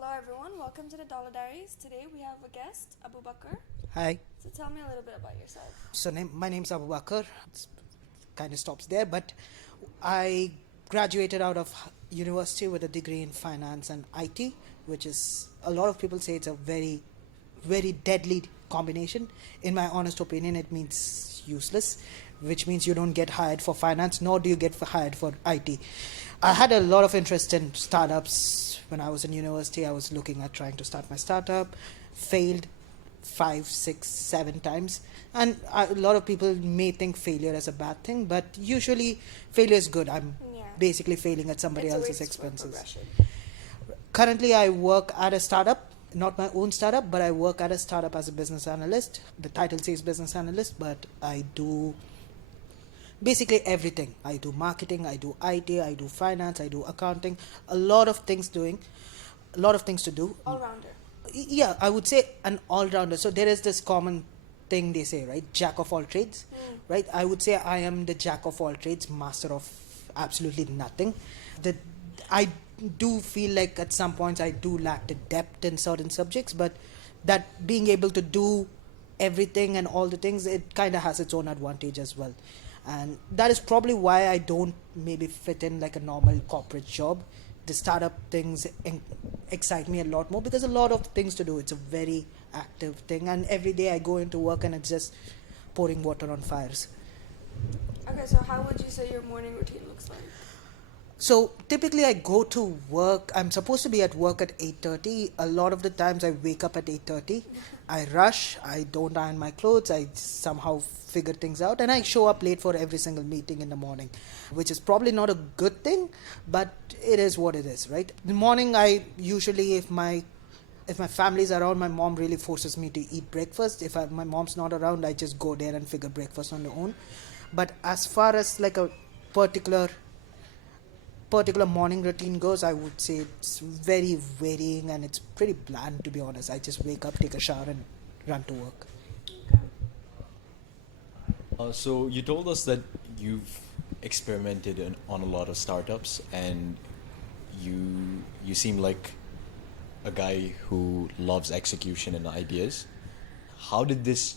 Hello everyone, welcome to the Dollar Diaries. Today we have a guest, Abubakr. Hi. So tell me a little bit about yourself. My name's Abubakr. It kind of stops there, but I graduated out of university with a degree in finance and IT, which is a lot of people say it's a very, very deadly combination. In my honest opinion, it means useless, which means you don't get hired for finance, nor do you get hired for IT. I had a lot of interest in startups when I was in university. I was looking at trying to start my startup, failed 5, 6, 7 times, and a lot of people may think failure is a bad thing, but usually failure is good. I'm basically failing at somebody else's expenses. Currently I work at a startup, not my own startup, but I work at a startup as a business analyst. The title says business analyst, but I do basically everything. I do marketing, I do IT, I do finance, I do accounting, a lot of things to do. All-rounder. Yeah, I would say an all-rounder. So there is this common thing they say, right? Jack of all trades, right? I would say I am the jack of all trades, master of absolutely nothing. I do feel like at some points I do lack the depth in certain subjects, but that being able to do everything and all the things, it kind of has its own advantage as well. And that is probably why I don't maybe fit in like a normal corporate job. The startup things excite me a lot more because a lot of things to do. It's a very active thing, and every day I go into work and it's just pouring water on fires. Okay, so how would you say your morning routine looks like? So typically I go to work. I'm supposed to be at work at 8:30. A lot of the times I wake up at 8:30. I rush. I don't iron my clothes. I somehow figure things out, and I show up late for every single meeting in the morning, which is probably not a good thing, but it is what it is, right? In the morning, I usually, if my family is around, my mom really forces me to eat breakfast. If my mom's not around, I just go there and figure breakfast on my own. But as far as like a particular morning routine goes, I would say it's very varying and it's pretty bland, to be honest. I just wake up, take a shower, and run to work. So you told us that you've experimented on a lot of startups, and you seem like a guy who loves execution and ideas. How did this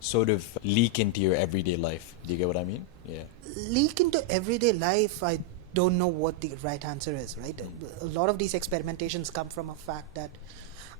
sort of leak into your everyday life? Do you get what I mean? Yeah. Leak into everyday life, I don't know what the right answer is, right? A lot of these experimentations come from a fact that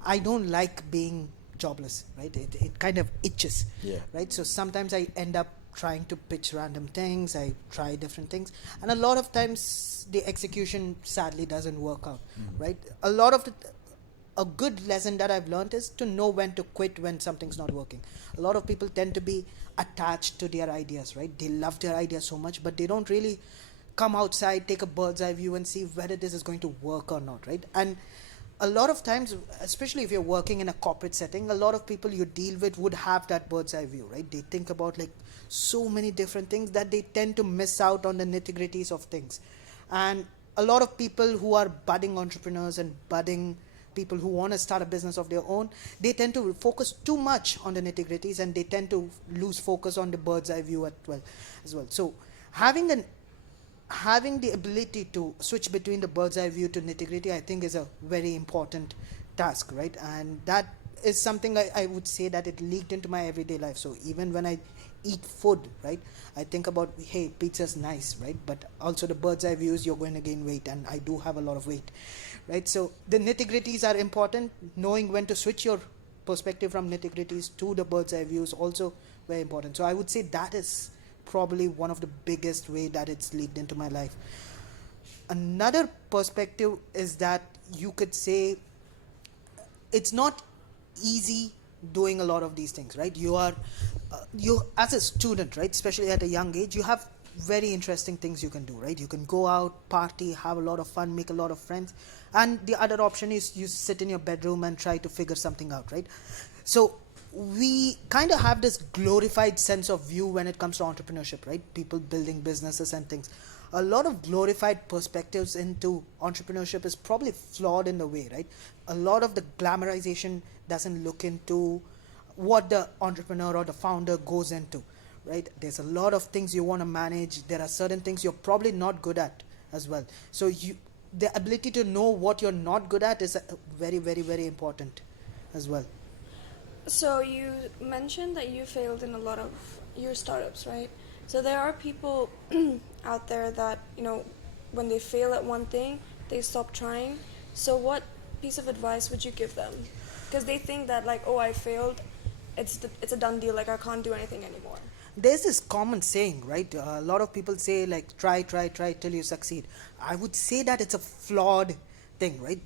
I don't like being jobless, right? It kind of itches, right? So sometimes I end up trying to pitch random things. I try different things, and a lot of times the execution sadly doesn't work out, right? A good lesson that I've learned is to know when to quit when something's not working. A lot of people tend to be attached to their ideas, right? They love their ideas so much, but they don't really come outside, take a bird's eye view and see whether this is going to work or not, right? And a lot of times, especially if you're working in a corporate setting, a lot of people you deal with would have that bird's eye view, right? They think about like so many different things that they tend to miss out on the nitty-gritties of things. And a lot of people who are budding entrepreneurs and budding people who want to start a business of their own, they tend to focus too much on the nitty-gritties and they tend to lose focus on the bird's eye view as well. So having the ability to switch between the bird's eye view to nitty-gritty, I think is a very important task, right? And that is something I would say that it leaked into my everyday life. So even when I eat food, right, I think about, hey, pizza's nice, right? But also the bird's eye view is you're going to gain weight, and I do have a lot of weight, right? So the nitty-gritties are important. Knowing when to switch your perspective from nitty-gritties to the bird's eye view is also very important. So I would say that is probably one of the biggest way that it's leaked into my life. Another perspective is that you could say it's not easy doing a lot of these things, right? You as a student, right, especially at a young age, you have very interesting things you can do, right? You can go out, party, have a lot of fun, make a lot of friends, and the other option is you sit in your bedroom and try to figure something out, right? So we kind of have this glorified sense of view when it comes to entrepreneurship, right? People building businesses and things. A lot of glorified perspectives into entrepreneurship is probably flawed in the way, right? A lot of the glamorization doesn't look into what the entrepreneur or the founder goes into, right? There's a lot of things you want to manage. There are certain things you're probably not good at as well. So the ability to know what you're not good at is very, very, very important as well. So you mentioned that you failed in a lot of your startups, right? So there are people out there that, when they fail at one thing, they stop trying. So what piece of advice would you give them? Because they think that like, oh, I failed, it's a done deal, like I can't do anything anymore. There's this common saying, right? A lot of people say like try till you succeed. I would say that it's a flawed thing, right?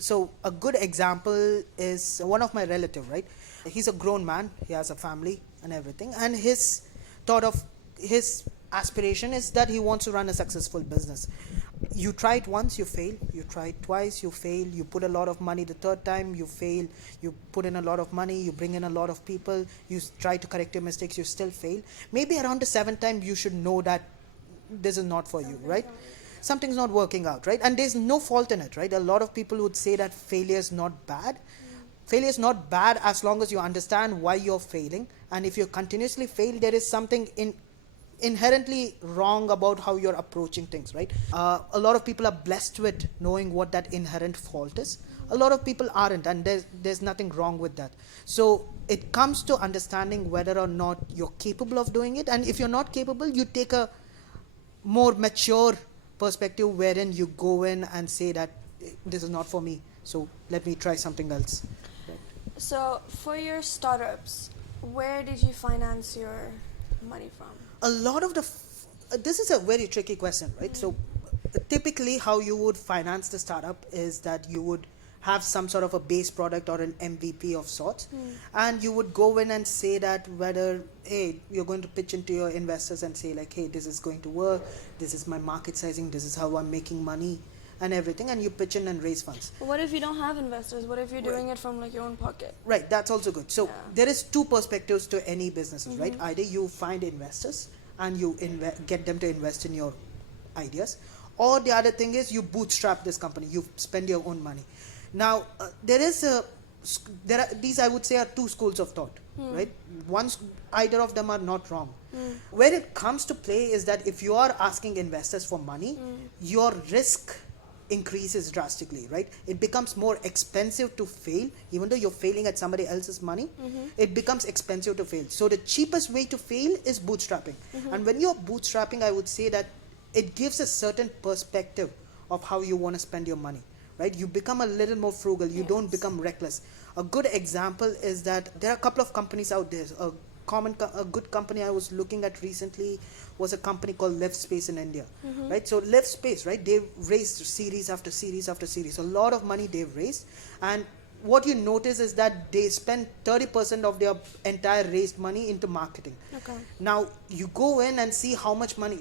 So a good example is one of my relative, right? He's a grown man, he has a family and everything, and his aspiration is that he wants to run a successful business. You try it once, you fail. You try it twice, you fail. You put a lot of money the third time, you fail. You put in a lot of money, you bring in a lot of people, you try to correct your mistakes, you still fail. Maybe around the seventh time you should know that this is not for you, right? Something's not working out, right? And there's no fault in it, right? A lot of people would say that failure is not bad. Failure is not bad as long as you understand why you're failing. And if you continuously fail, there is something inherently wrong about how you're approaching things, right? A lot of people are blessed with knowing what that inherent fault is. A lot of people aren't, and there's nothing wrong with that. So it comes to understanding whether or not you're capable of doing it, and if you're not capable, you take a more mature perspective wherein you go in and say that this is not for me, so let me try something else. So for your startups, where did you finance your money from? A lot of this is a very tricky question, right? So typically how you would finance the startup is that you would have some sort of a base product or an MVP of sorts, and you would go in and say that whether, hey, you're going to pitch into your investors and say like, hey, this is going to work, this is my market sizing, this is how I'm making money and everything, and you pitch in and raise funds. But what if you don't have investors? What if you're doing it from like your own pocket? Right, that's also good. So there is two perspectives to any businesses, right? Either you find investors and you get them to invest in your ideas, or the other thing is you bootstrap this company, you spend your own money. Now these I would say are two schools of thought, right? Either of them are not wrong. Where it comes to play is that if you are asking investors for money, your risk increases drastically, right? It becomes more expensive to fail. Even though you're failing at somebody else's money, it becomes expensive to fail. So the cheapest way to fail is bootstrapping. And when you're bootstrapping, I would say that it gives a certain perspective of how you want to spend your money, right? You become a little more frugal. You don't become reckless. A good example is that there are a couple of companies out there. A good company I was looking at recently was a company called LiveSpace in India, right? So LiveSpace, right, they've raised series after series after series, a lot of money they've raised, and what you notice is that they spend 30% of their entire raised money into marketing. Okay. Now you go in and see how much money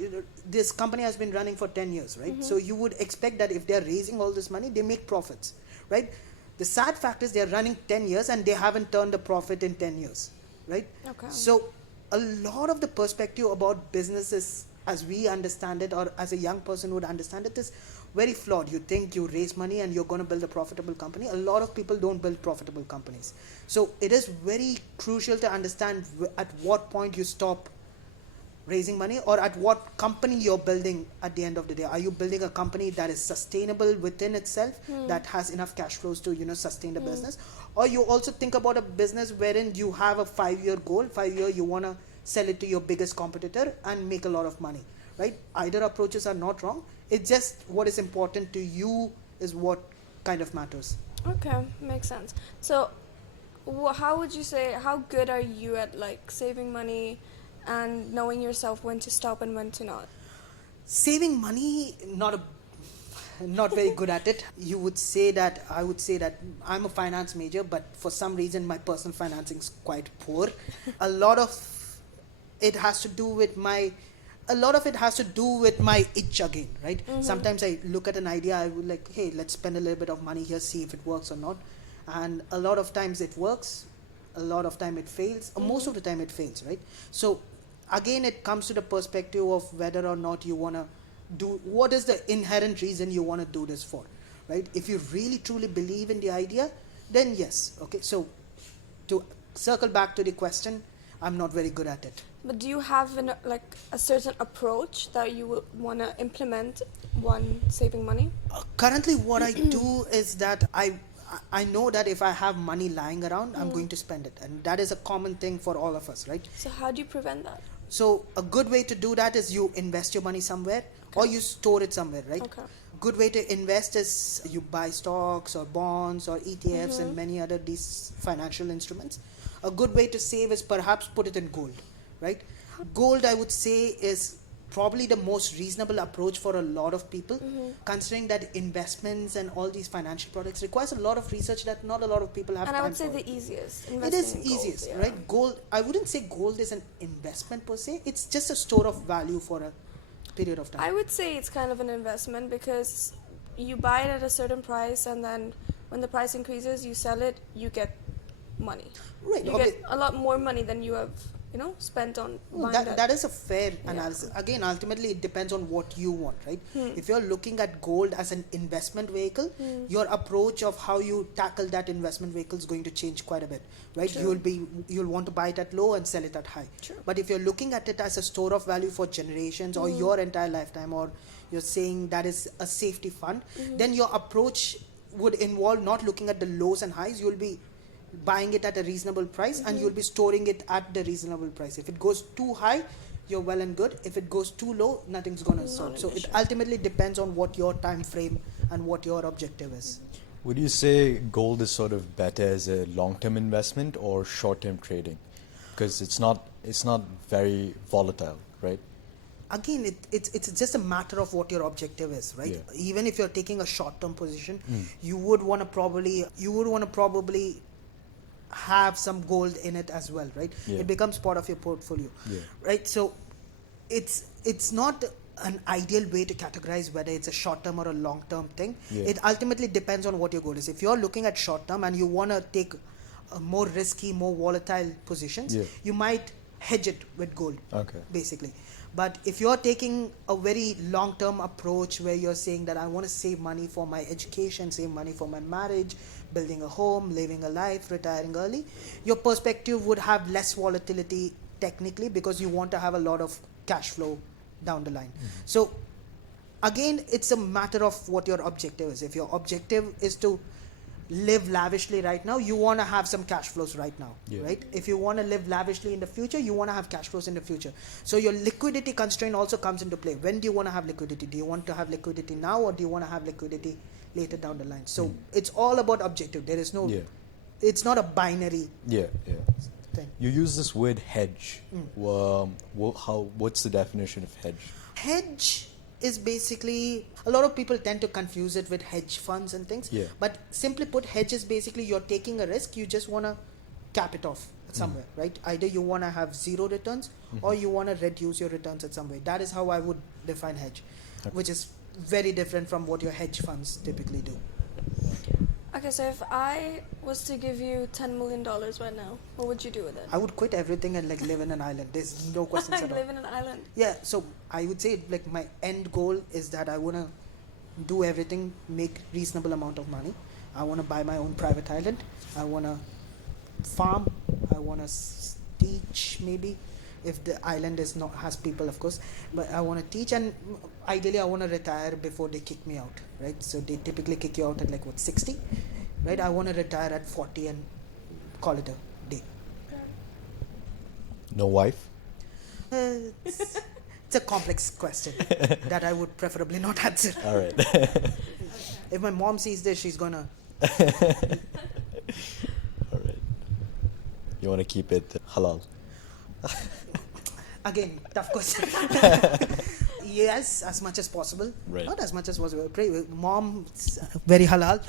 this company has been running for 10 years, right? So you would expect that if they're raising all this money, they make profits, right? The sad fact is they're running 10 years and they haven't turned a profit in 10 years. Right? Okay. So a lot of the perspective about businesses as we understand it, or as a young person would understand it, is very flawed. You think you raise money and you're going to build a profitable company. A lot of people don't build profitable companies. So it is very crucial to understand at what point you stop raising money, or at what company you're building at the end of the day. Are you building a company that is sustainable within itself, that has enough cash flows to sustain the business? Or you also think about a business wherein you have a 5-year goal, 5-year you want to sell it to your biggest competitor and make a lot of money, right? Either approaches are not wrong. It's just what is important to you is what kind of matters. Okay, makes sense. So how would you say, how good are you at like saving money and knowing yourself when to stop and when to not? Saving money, not very good at it. I would say that I'm a finance major, but for some reason my personal financing is quite poor. A lot of it has to do with my itch again, right? Sometimes I look at an idea, I would like, hey, let's spend a little bit of money here, see if it works or not. And a lot of times it works, a lot of time it fails, most of the time it fails, right? So again, it comes to the perspective of whether or not you want to do, what is the inherent reason you want to do this for, right? If you really truly believe in the idea, then yes. Okay, so to circle back to the question, I'm not very good at it. But do you have a certain approach that you would want to implement when saving money? Currently, what I do is that I know that if I have money lying around, I'm going to spend it, and that is a common thing for all of us, right? So how do you prevent that? So a good way to do that is you invest your money somewhere, or you store it somewhere, right? Okay. Good way to invest is you buy stocks or bonds or ETFs and many other these financial instruments. A good way to save is perhaps put it in gold, right? Gold, I would say, is probably the most reasonable approach for a lot of people, considering that investments and all these financial products requires a lot of research that not a lot of people have And time I would say for. the easiest. It is investing in gold, easiest, yeah. right? Gold, I wouldn't say gold is an investment per se. It's just a store of value for a period of time. I would say it's kind of an investment because you buy it at a certain price, and then when the price increases, you sell it, you get money. Right. You get a lot more money than you have, spent on buying That is a fair Yeah. analysis. Again, ultimately, it depends on what you want, right? If you're looking at gold as an investment vehicle, your approach of how you tackle that investment vehicle is going to change quite a bit, right? True. You'll want to buy it at low and sell it at high. True. But if you're looking at it as a store of value for generations or your entire lifetime, or you're saying that is a safety fund, then your approach would involve not looking at the lows and highs. You'll be buying it at a reasonable price and you'll be storing it at the reasonable price. If it goes too high, you're well and good. If it goes too low, nothing's gonna solve. So it ultimately depends on what your time frame and what your objective is. Would you say gold is sort of better as a long-term investment or short-term trading? Because it's not very volatile, right? Again, it's just a matter of what your objective is, right? Yeah. Even if you're taking a short-term position, you would want to probably have some gold in it as well, right? Yeah. It becomes part of your portfolio, Yeah. right? So it's not an ideal way to categorize whether it's a short-term or a long-term thing. Yeah. It ultimately depends on what your goal is. If you're looking at short-term and you want to take more risky, more volatile positions, Yeah. you might hedge it with gold, Okay. basically. But if you're taking a very long-term approach where you're saying that I want to save money for my education, save money for my marriage, building a home, living a life, retiring early, your perspective would have less volatility technically because you want to have a lot of cash flow down the line. So again, it's a matter of what your objective is. If your objective is to live lavishly right now, you want to have some cash flows right now, Yeah. right? If you want to live lavishly in the future, you want to have cash flows in the future. So your liquidity constraint also comes into play. When do you want to have liquidity? Do you want to have liquidity now, or do you want to have liquidity later down the line? So it's all about objective. There is no, Yeah. it's not a binary Yeah. thing. You use this word hedge. What's the definition of hedge? Hedge is basically, a lot of people tend to confuse it with hedge funds and things. Yeah. But simply put, hedge is basically you're taking a risk, you just want to cap it off somewhere, right? Either you want to have zero returns or you want to reduce your returns at some way. That is how I would define hedge, which is very different from what your hedge funds typically do. Okay, so if I was to give you $10 million right now, what would you do with it? I would quit everything and live in an island. There's no questions at all. Live in an island. Yeah, so I would say my end goal is that I want to do everything, make reasonable amount of money. I want to buy my own private island. I want to farm. I want to teach, maybe, if the island has people, of course. But I want to teach, and ideally I want to retire before they kick me out, right? So they typically kick you out at 60, right? I want to retire at 40 and call it a day. No wife? It's a complex question that I would preferably not answer. All right. If my mom sees this, she's gonna. All right. You want to keep it halal? Again, tough question. Yes, as much as possible. Right. Not as much as possible. Pray, mom, it's very halal.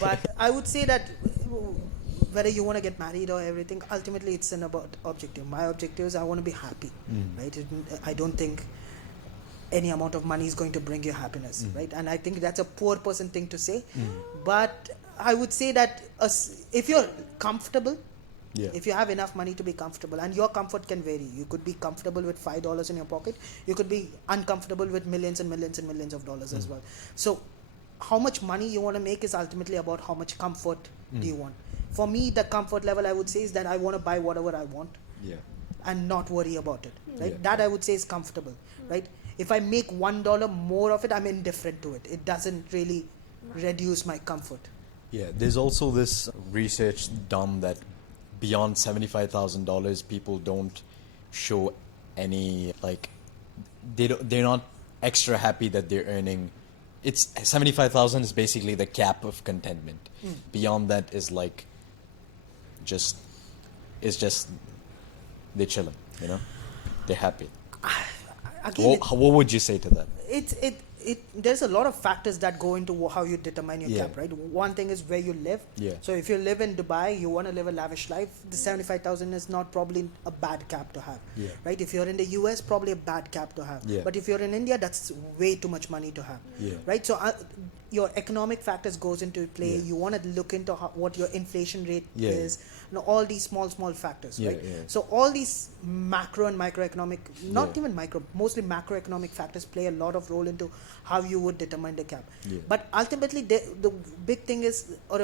But I would say that whether you want to get married or everything, ultimately it's about objective. My objective is I want to be happy, right? I don't think any amount of money is going to bring you happiness, right? And I think that's a poor person thing to say. But I would say that if you're comfortable, Yeah. if you have enough money to be comfortable, and your comfort can vary. You could be comfortable with $5 in your pocket. You could be uncomfortable with millions and millions and millions of dollars as well. So how much money you want to make is ultimately about how much comfort do you want. For me, the comfort level I would say is that I want to buy whatever I want. Yeah. and not worry about it, right? Yeah. That I would say is comfortable, right? If I make $1 more of it, I'm indifferent to it. It doesn't really reduce my comfort. Yeah, there's also this research done that beyond $75,000, people don't show any, like, they're not extra happy that they're earning. It's 75,000 is basically the cap of contentment. Beyond that is like just they're chilling, you know, they're happy. Again, What would you say to that? there's a lot of factors that go into how you determine your Yeah. cap, right? One thing is where you live. Yeah. So if you live in Dubai, you want to live a lavish life, the 75,000 is not probably a bad cap to have, Yeah. right? If you're in the US, probably a bad cap to have. Yeah. But if you're in India, that's way too much money to have, Yeah. right? So your economic factors goes into play. Yeah. You want to look into what your inflation rate Yeah. is, all these small factors, Yeah, right? yeah. So all these macro and microeconomic, not Yeah. even micro, mostly macroeconomic factors play a lot of role into how you would determine the cap. Yeah. But ultimately, the big thing is, or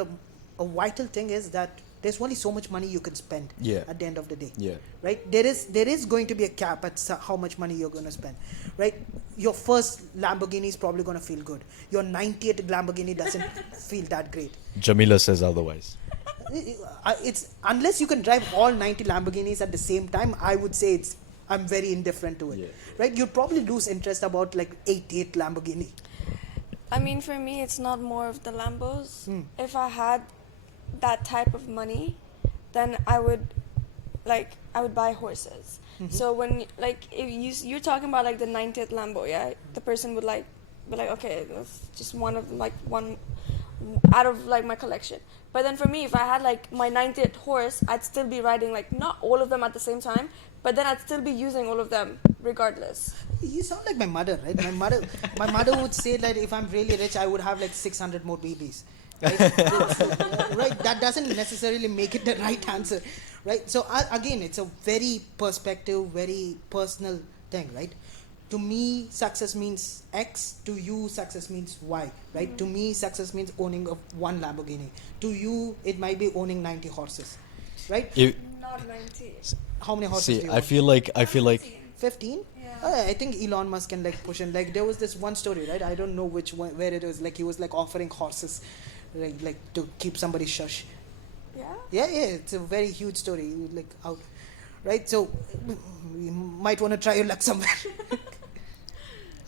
a vital thing is that there's only so much money you can spend Yeah. at the end of the day. Yeah. Right? There is going to be a cap at how much money you're going to spend. Right? Your first Lamborghini is probably going to feel good. Your 90th Lamborghini doesn't feel that great. Jamila says otherwise. It's unless you can drive all 90 Lamborghinis at the same time, I would say I'm very indifferent to it. Yeah. Right? You'd probably lose interest about like 88 Lamborghini. I mean, for me, it's not more of the Lambos. If I had that type of money, then I would buy horses. So when if you're talking about like the 90th Lambo, yeah, the person would be like, okay, that's just one out of like my collection. But then for me, if I had like my 90th horse, I'd still be riding like not all of them at the same time, but then I'd still be using all of them regardless. You sound like my mother, right? My mother would say that if I'm really rich, I would have like 600 more babies. Right? Right? That doesn't necessarily make it the right answer, right? So again, it's a very perspective, very personal thing, right? To me, success means X. To you, success means Y, right? To me, success means owning one Lamborghini. To you, it might be owning 90 horses, right? Not 90. How many horses See, do you I own? feel like 15? Yeah. I think Elon Musk can like push in. Like there was this one story, right? I don't know which one, where it was. Like he was like offering horses, like to keep somebody shush. Yeah. Yeah, it's a very huge story. Like out, right? So you might want to try your luck somewhere.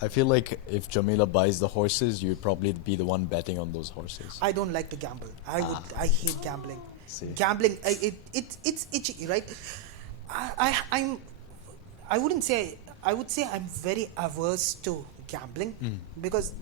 I feel like if Jamila buys the horses, you'd probably be the one betting on those horses. I don't like to gamble. I hate gambling. See. Gambling, it's itchy, right? I wouldn't say. I would say I'm very averse to gambling because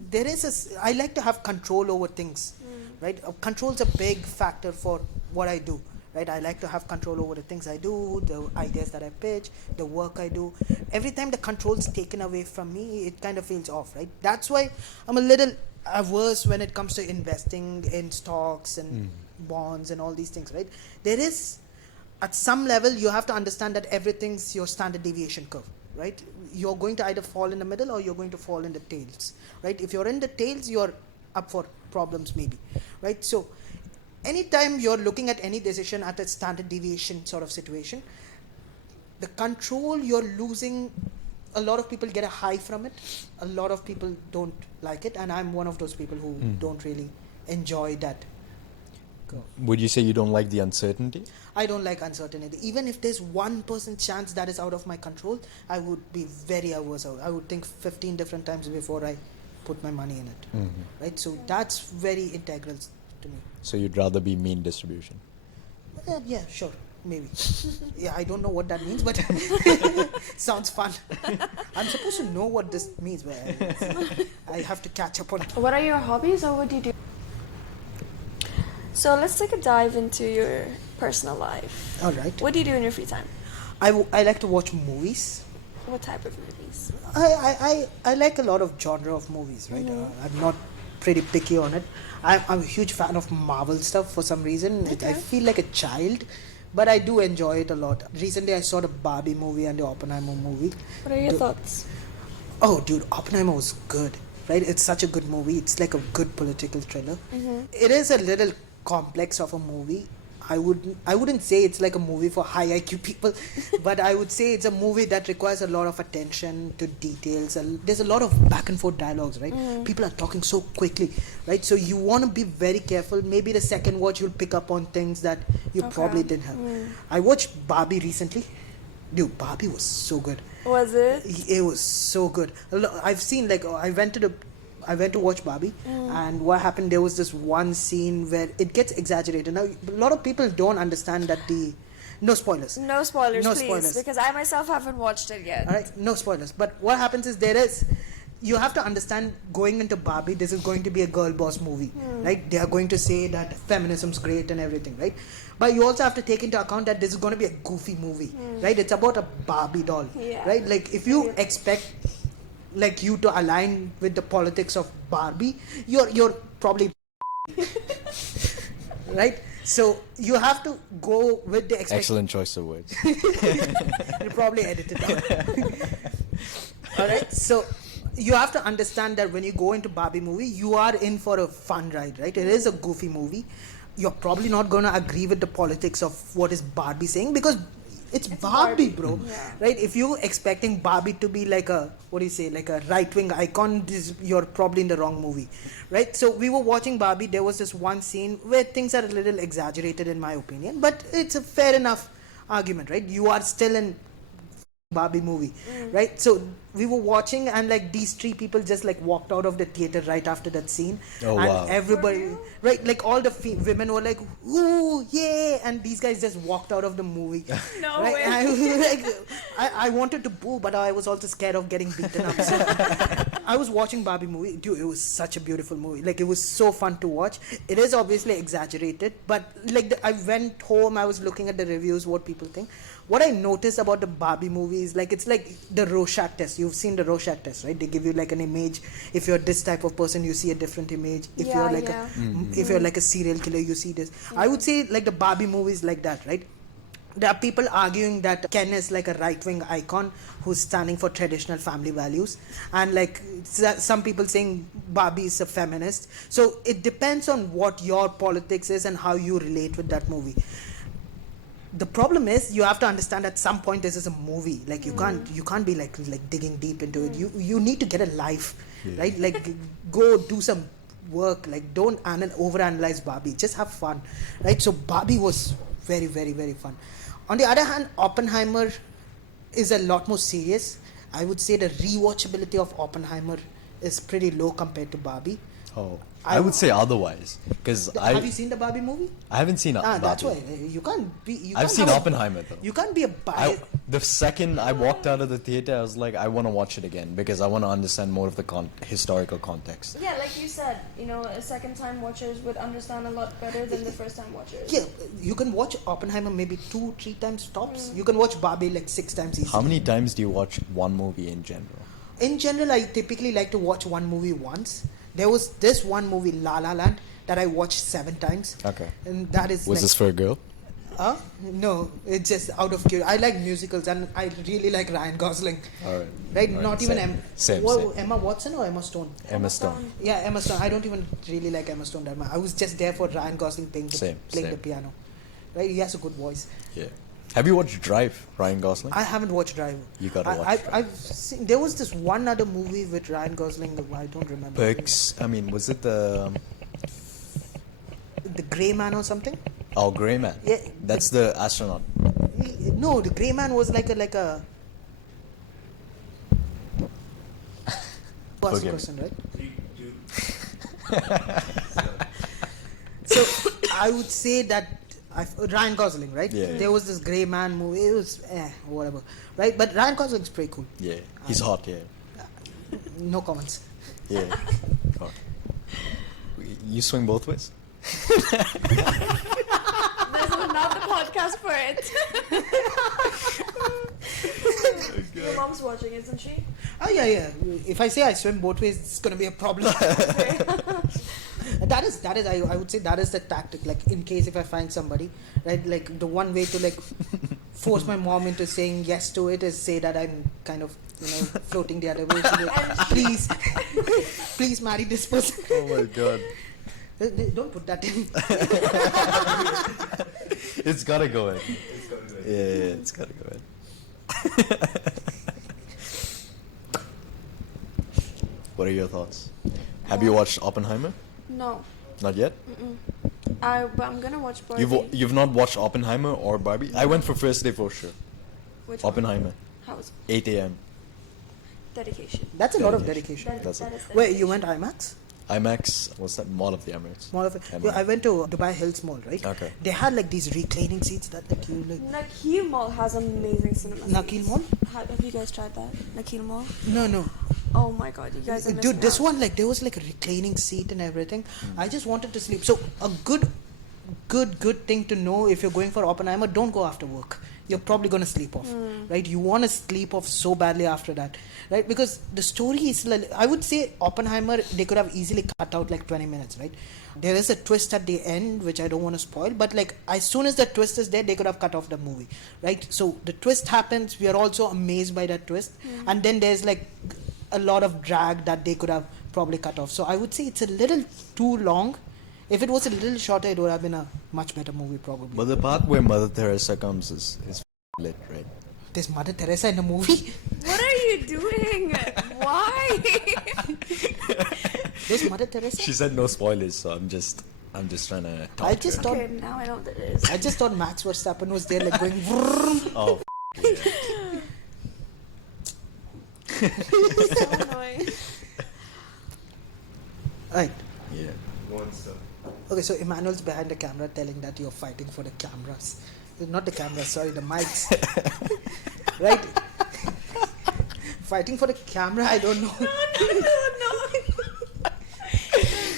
I like to have control over things, right? Control's a big factor for what I do, right? I like to have control over the things I do, the ideas that I pitch, the work I do. Every time the control's taken away from me, it kind of feels off, right? That's why I'm a little averse when it comes to investing in stocks and bonds and all these things, right? There is, at some level, you have to understand that everything's your standard deviation curve, right? You're going to either fall in the middle or you're going to fall in the tails, right? If you're in the tails, you're up for problems maybe, right? So anytime you're looking at any decision at a standard deviation sort of situation, the control you're losing, a lot of people get a high from it. A lot of people don't like it. And I'm one of those people who don't really enjoy that. Would you say you don't like the uncertainty? I don't like uncertainty. Even if there's 1% chance that is out of my control, I would be very averse. I would think 15 different times before I put my money in it. Right? So that's very integral to me. So you'd rather be mean distribution? Yeah, sure. Maybe. Yeah, I don't know what that means, but sounds fun. I'm supposed to know what this means, but I have to catch up on it. What are your hobbies or what do you do? So let's take a dive into your personal life. All right. What do you do in your free time? I like to watch movies. What type of movies? I like a lot of genre of movies, right? I'm not pretty picky on it. I'm a huge fan of Marvel stuff for some reason. I feel like a child, but I do enjoy it a lot. Recently, I saw the Barbie movie and the Oppenheimer movie. What are your thoughts? Oh, dude, Oppenheimer was good, right? It's such a good movie. It's like a good political thriller. It is a little complex of a movie. I wouldn't say it's like a movie for high IQ people, but I would say it's a movie that requires a lot of attention to details. There's a lot of back and forth dialogues, right? People are talking so quickly, right? So you want to be very careful. Maybe the second watch you'll pick up on things that you probably didn't have. I watched Barbie recently. Dude, Barbie was so good. Was it? It was so good. I've seen, like, I went to watch Barbie, and what happened, there was this one scene where it gets exaggerated. Now, a lot of people don't understand that no spoilers. No spoilers, No please, spoilers. because I myself haven't watched it yet. All right, no spoilers. But what happens is you have to understand, going into Barbie, this is going to be a girl boss movie, right? They are going to say that feminism's great and everything, right? But you also have to take into account that this is going to be a goofy movie, right? It's about a Barbie doll, right? Like, if you expect like you to align with the politics of Barbie, you're probably right. So you have to go with the expectation. Excellent choice of words. You'll probably edit it out. All right. So you have to understand that when you go into Barbie movie, you are in for a fun ride, right? It is a goofy movie. You're probably not going to agree with the politics of what is Barbie saying, because it's Barbie, bro. Right? If you're expecting Barbie to be like a, like a right-wing icon, you're probably in the wrong movie. Right? So we were watching Barbie. There was this one scene where things are a little exaggerated, in my opinion, but it's a fair enough argument, right? You are still in Barbie movie, right? So we were watching, and like these three people just like walked out of the theater right after that scene. Oh, and wow. everybody, right, like all the women were like, ooh, yeah, and these guys just walked out of the movie. No right? way. And I was like, I wanted to boo, but I was also scared of getting beaten up. So I was watching Barbie movie. Dude, it was such a beautiful movie. Like, it was so fun to watch. It is obviously exaggerated, but like I went home, I was looking at the reviews, what people think. What I noticed about the Barbie movie is, like, it's like the Rorschach test. You've seen the Rorschach test, right? They give you like an image. If you're this type of person, you see a different image. If you're like if you're like a serial killer, you see this. I would say like the Barbie movie is like that, right? There are people arguing that Ken is like a right-wing icon who's standing for traditional family values, and like some people saying Barbie is a feminist. So it depends on what your politics is and how you relate with that movie. The problem is, you have to understand at some point this is a movie. Like, you can't be like digging deep into it. You need to get a life, right? Like, go do some work. Like, don't overanalyze Barbie. Just have fun, right? So Barbie was very, very, very fun. On the other hand, Oppenheimer is a lot more serious. I would say the rewatchability of Oppenheimer is pretty low compared to Barbie. Oh, I would say otherwise, because have you seen the Barbie movie? I haven't seen Barbie. That's why you can't be. I've seen Oppenheimer though. You can't be a bias. The second I walked out of the theater, I was like, I want to watch it again because I want to understand more of the historical context. Yeah, like you said, second-time watchers would understand a lot better than the first-time watchers. Yeah, you can watch Oppenheimer maybe 2-3 times tops. You can watch Barbie like 6 times easily. How many times do you watch one movie in general? In general, I typically like to watch one movie once. There was this one movie, La La Land, that I watched 7 times. Okay. And that is Was this for a girl? No, it's just out of curiosity. I like musicals, and I really like Ryan Gosling. Alright. Right? Alright. Not even Same. Emma Watson or Emma Stone? Emma Stone. Yeah, Emma Stone. I don't even really like Emma Stone that much. I was just there for Ryan Gosling playing Same. the piano. Right? He has a good voice. Yeah. Have you watched Drive, Ryan Gosling? I haven't watched Drive. You gotta watch. I've seen, there was this one other movie with Ryan Gosling. I don't remember. Perks. I mean, was it the Grey Man or something? Oh, Grey Man. Yeah. That's the astronaut. No, the Grey Man was like a person, right? So I would say that Ryan Gosling, right? Yeah. There was this Grey Man movie. It was whatever, right? But Ryan Gosling's pretty cool. Yeah. He's hot. Yeah. No comments. Yeah. Hot. You swing both ways. This is not the podcast for it. Your mom's watching, isn't she? Oh yeah. If I say I swim both ways, it's gonna be a problem. That is. I would say that is the tactic. Like, in case if I find somebody, right? Like, the one way to like force my mom into saying yes to it is say that I'm kind of floating the other way. So please marry this person. Oh my god. Don't put that in. It's gotta go in. Yeah, it's gotta go in. What are your thoughts? Have you watched Oppenheimer? No. Not yet. But I'm gonna watch Barbie. You've not watched Oppenheimer or Barbie? I went for first day for sure. Which one? Oppenheimer, How is 8 a.m. dedication? That's a lot of dedication. That's it. Wait, you went IMAX? IMAX, what's that? Mall of the Emirates. Mall of it. Emirates. Yeah, I went to Dubai Hills Mall, right? Okay. They had like these reclining seats that like you like. Nakheel Mall has amazing cinema. Nakheel Mall? Have you guys tried that? Nakheel Mall? No. Oh my god, you guys are missing Dude, this out. one like there was like a reclining seat and everything. I just wanted to sleep. So a good thing to know if you're going for Oppenheimer, don't go after work. You're probably gonna sleep off, right? You want to sleep off so badly after that, right? Because the story is like, I would say Oppenheimer, they could have easily cut out like 20 minutes, right? There is a twist at the end which I don't want to spoil, but like as soon as the twist is there, they could have cut off the movie, right? So the twist happens, we are also amazed by that twist, and then there's like a lot of drag that they could have probably cut off. So I would say it's a little too long. If it was a little shorter, it would have been a much better movie probably. But the part where Mother Teresa comes is lit, right? There's Mother Teresa in the movie. What are you doing? Why? There's Mother Teresa. She said no spoilers, so I'm just trying to talk I to just her. thought. Okay, now I know what it is. I just thought Max Verstappen was there like going. Vroom. Oh, yeah. So annoying. Right. Yeah. Okay, so Emmanuel's behind the camera telling that you're fighting for the cameras. Not the cameras, sorry, the mics. Right? Fighting for the camera, I don't know. No.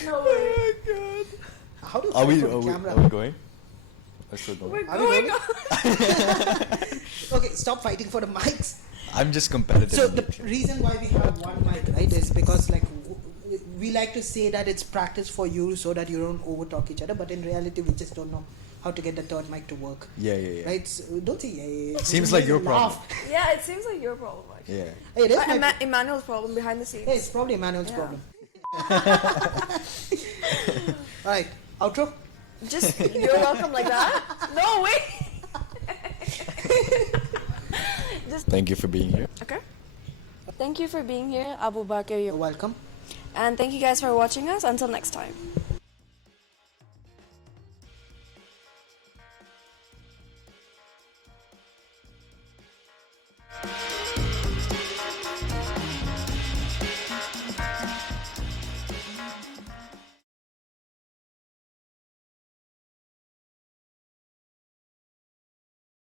No way. Oh god. How do you Are fight we for the camera? are we going? We're still going. We're Are we going going? on. Okay, stop fighting for the mics. I'm just competitive. So in the nature. reason why we have one mic, right, is because like we like to say that it's practice for you so that you don't over talk each other, but in reality we just don't know how to get the third mic to work. Yeah. Right? So don't say yeah. Seems like your Laugh. problem. Yeah, it seems like your problem. Actually. Yeah. Hey, it is my Emmanuel's problem behind the scenes. Hey, it's probably Emmanuel's Yeah. problem. Alright, outro? Just you're welcome like that? No way. Just Thank you for being here. okay. Thank you for being here, Abubakr. You're welcome. And thank you guys for watching us. Until next time.